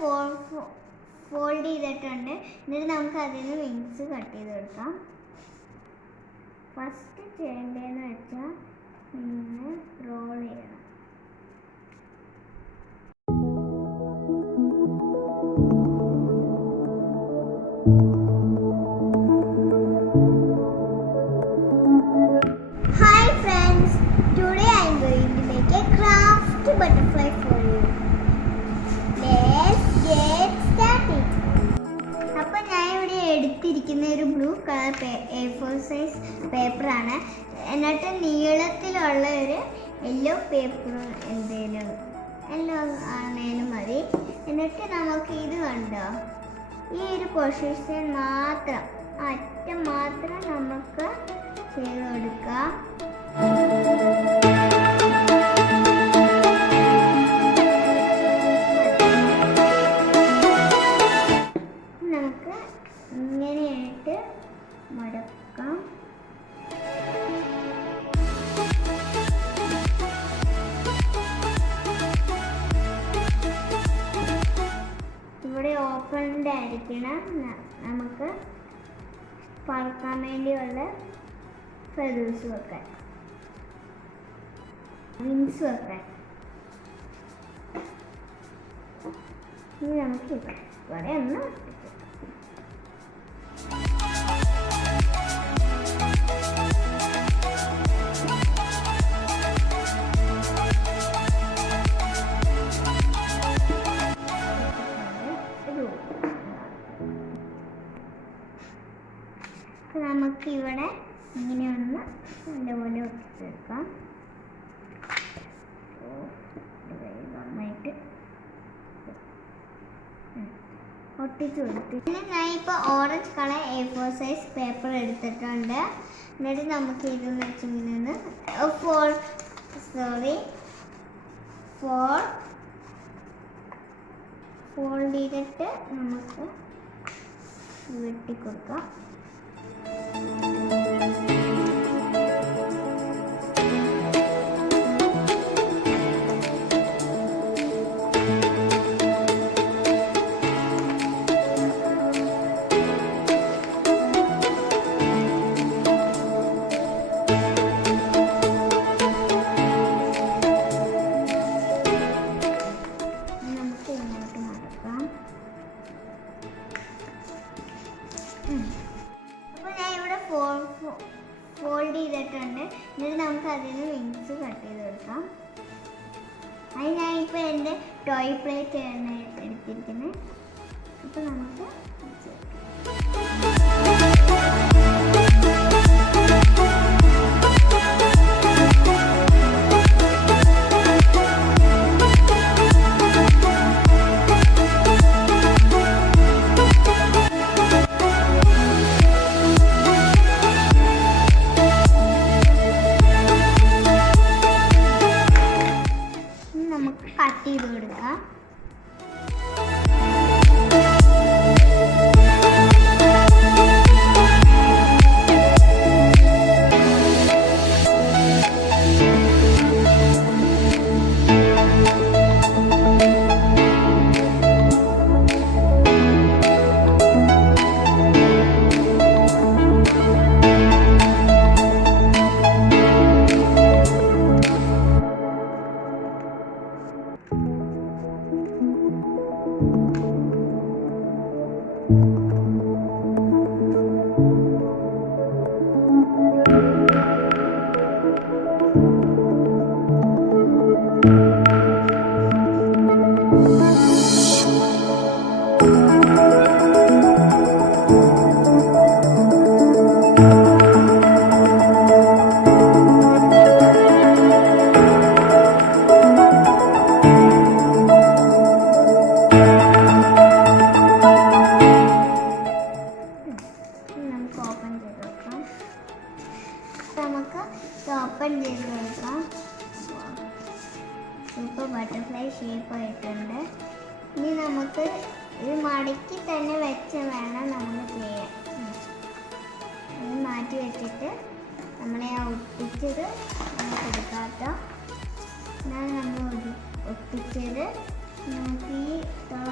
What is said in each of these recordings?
Fold ചെയ്തിട്ടുണ്ട്. എന്നിട്ട് നമുക്ക് അതിന് വിങ്സ് കട്ട് ചെയ്ത് കൊടുക്കാം. ഫസ്റ്റ് ചെയ്യേണ്ടതെന്ന് വെച്ചാൽ ഇങ്ങനെ റോൾ ചെയ്യണം. Hi friends, today I am going to make a craft butterfly for you. Let's get started. അപ്പോൾ ഞാൻ ഇവിടെ എടുത്തിരിക്കുന്ന ഒരു ബ്ലൂ കളർ A4 സൈസ് പേപ്പറാണ്. എന്നിട്ട് നീളത്തിലുള്ള ഒരു യെല്ലോ പേപ്പർ എന്തെങ്കിലും ആണേലും മതി. എന്നിട്ട് നമുക്ക് ഇത് കണ്ടോ, ഈ ഒരു പൊസിഷൻ മാത്രം, അറ്റം മാത്രം നമുക്ക് ചെയ്ത് കൊടുക്കാം. നമുക്ക് ഇങ്ങനെയായിട്ട് മടക്കാം. ഇവിടെ ഓപ്പൺഡ് ആയിരിക്കണം. നമുക്ക് പറക്കാൻ വേണ്ടിയുള്ള ഫെദേഴ്സ് വെക്കാൻ, വിങ്സ് വെക്കാൻ. ഇനി നമുക്ക് ഇവിടെ ഒന്ന് നമുക്ക് ഇവിടെ ഇങ്ങനെ ഒന്ന് നല്ലപോലെ ഒട്ടിച്ചെടുക്കാം. നന്നായിട്ട് ഒട്ടിച്ചു കൊടുത്തു. പിന്നെ ഞാൻ ഇപ്പോൾ orange colour A4 size paper എടുത്തിട്ടുണ്ട്. എന്നിട്ട് നമുക്ക് ഇതെന്ന് വെച്ചിങ്ങനെ ഫോൾഡ് ചെയ്തിട്ട് നമുക്ക് വെട്ടിക്കൊടുക്കാം. അപ്പോൾ ഞാൻ ഇവിടെ ഫോൾഡ് ചെയ്തിട്ടുണ്ട്. എന്നിട്ട് നമുക്ക് അതിന് വിങ്സ് കട്ട് ചെയ്ത് കൊടുക്കാം. അത് ഞാൻ ഇപ്പോൾ എൻ്റെ ടോയ് പ്ലേറ്റ് ആണ് എടുത്തിരിക്കുന്നത്. അപ്പോൾ നമുക്ക് കട്ട് ചെയ്ത് കൊടുക്കാം. ഓപ്പൺ ചെയ്ത് കൊടുക്കാം. സൂപ്പർ ബട്ടർഫ്ലൈ ഷേപ്പ് ആയിട്ടുണ്ട്. ഇനി നമുക്ക് ഇത് മടക്കി തന്നെ വെച്ച് വേണം നമ്മൾ ചെയ്യാൻ. ഇത് മാറ്റി വെച്ചിട്ട് നമ്മളെ ആ ഒട്ടിച്ചത് നമുക്ക് എടുക്കാത്ത നമ്മൾ ഒട്ടിച്ചത് നമുക്ക് ഈ തുള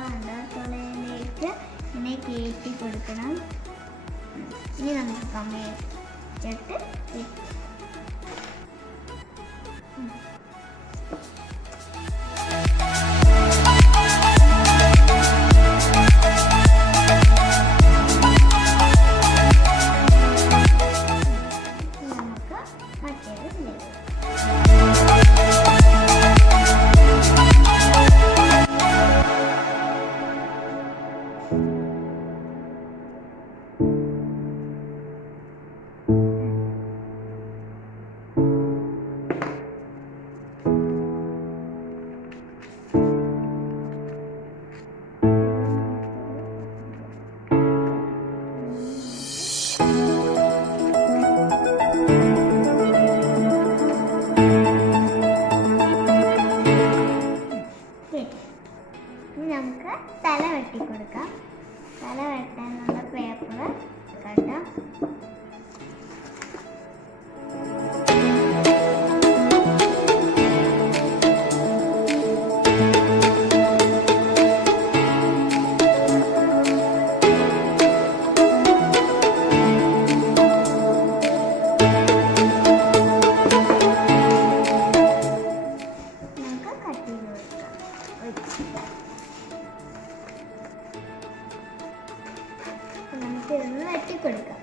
കയറ്റി കൊടുക്കണം. ഇനി നമുക്ക് കമ്പി വെച്ചിട്ട് നമുക്ക് തല വെട്ടി കൊടുക്കാം. തല വെട്ടാനുള്ള പേപ്പർ കണ്ടാം. നമുക്ക് കട്ട് ചെയ്ത് കൊടുക്കാം. നമുക്ക് ഇതൊന്ന് വെട്ടിക്കൊടുക്കാം.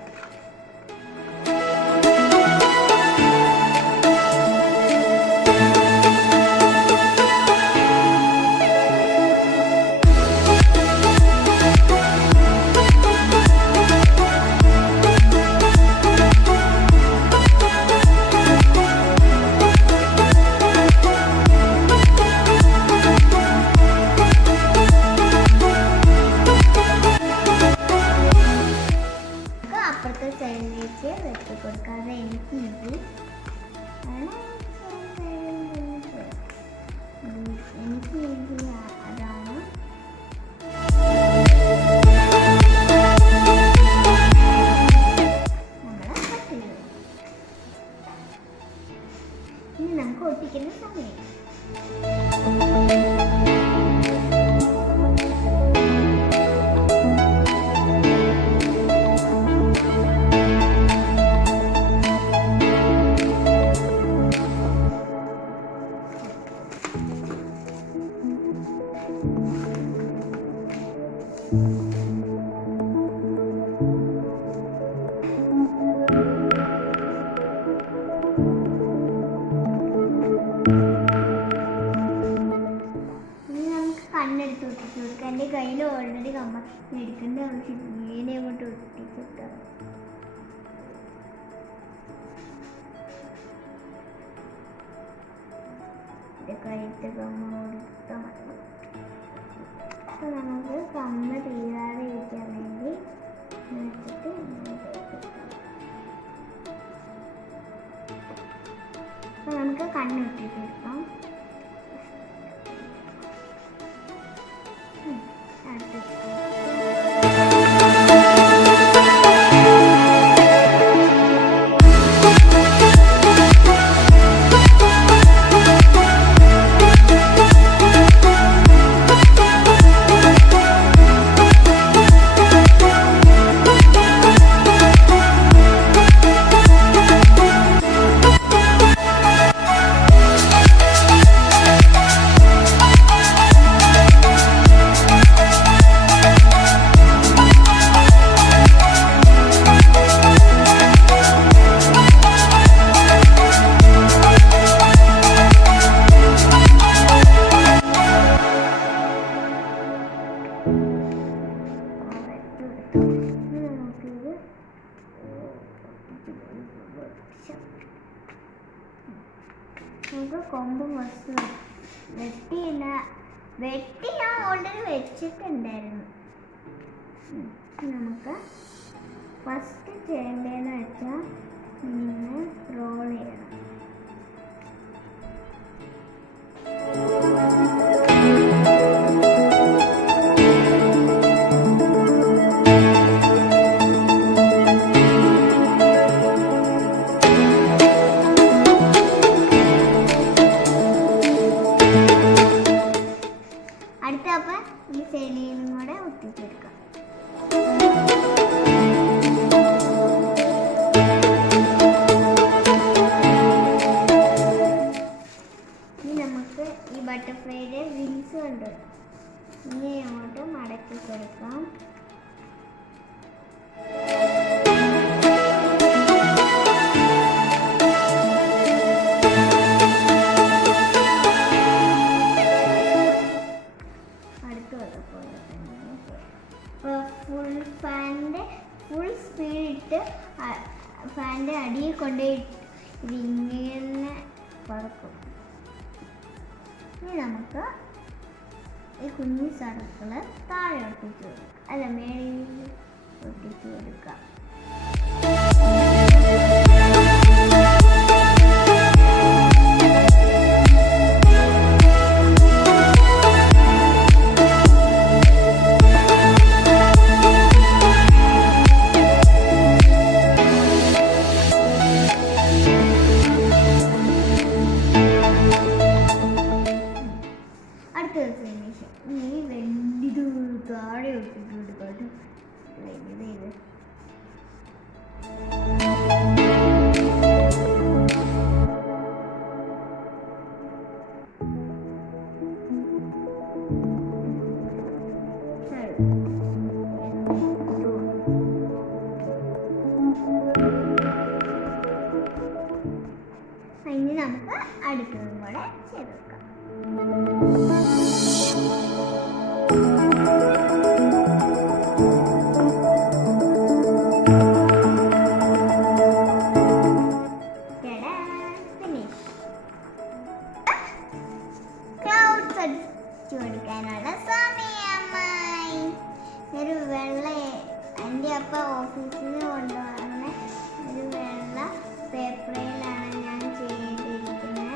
അപ്പുറത്തെ സൈഡിലേക്ക് വെട്ടി കൊടുക്കാതെ എനിക്ക് ഈസി അതാണ്. നമ്മൾ കട്ട് ചെയ്തു. ഇനി നമുക്ക് ഒട്ടിക്കുന്ന സമയം. കണ്ണെടുത്ത് ഒട്ടിച്ച് കൊടുക്കുക. എൻ്റെ കയ്യിൽ ഓൾറെഡി കമ്മ എടുക്കേണ്ട ആവശ്യമില്ല. ഇങ്ങനെ അങ്ങോട്ട് ഒട്ടിച്ചിട്ടാൽ എൻ്റെ കയ്യിലത്തെ കമ്മ കൊടുത്താൽ മതി. അപ്പോൾ നമുക്ക് കമ്മ തീരാതെ ഇരിക്കാൻ വേണ്ടി വെച്ചിട്ട് അപ്പോൾ നമുക്ക് കണ്ണൊട്ടിച്ച് കൊടുക്കാം. നമുക്ക് കൊമ്പ് മൊത്തം വെട്ടി ഞാൻ ഓൾറെഡി വെച്ചിട്ടുണ്ടായിരുന്നു. നമുക്ക് ഫസ്റ്റ് ചെയ്യേണ്ടതെന്ന് വെച്ചാൽ ഇങ്ങനെ റോൾ ചെയ്യണം. അടുത്ത അപ്പം ഈ ചെടിയിലും കൂടെ ഒട്ടിച്ചെടുക്കാം. നമുക്ക് ഈ ബട്ടർഫ്ലൈയുടെ വിങ്സ് ഉണ്ട് ഇങ്ങനെ അങ്ങോട്ട് മടക്കി കൊടുക്കാം. ഫുൾ സ്പീഡിട്ട് ഫാനിൻ്റെ അടിയിൽ കൊണ്ടുപോയി ഇതിങ്ങനെ പറക്കും. ഇനി നമുക്ക് ഈ കുഞ്ഞു സർക്കിള് താഴെ ഒട്ടിച്ച് കൊടുക്കാം, അല്ല മേളിൽ ഒട്ടിച്ച് കൊടുക്കാം. താഴെ ഒട്ടിട്ട് കൊടുക്കാം. ഇനി നമുക്ക് അടുത്തതും കൂടെ ചേർക്കാം. കൊടുക്കാനുള്ള സമയമായി. ഒരു വെള്ള എൻ്റെ അപ്പ ഓഫീസിൽ കൊണ്ടുവന്ന ഒരു വെള്ള പേപ്പറിലാണ് ഞാൻ ചെയ്തിരിക്കുന്നത്.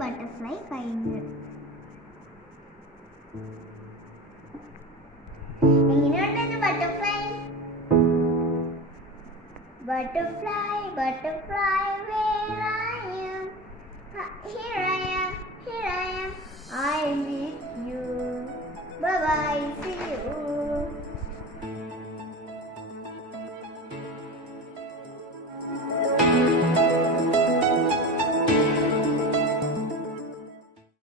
ബട്ടർഫ്ലൈ കഴിഞ്ഞു. എങ്ങനെയുണ്ടെന്ന് butterfly? Butterfly, butterfly, where are you? Here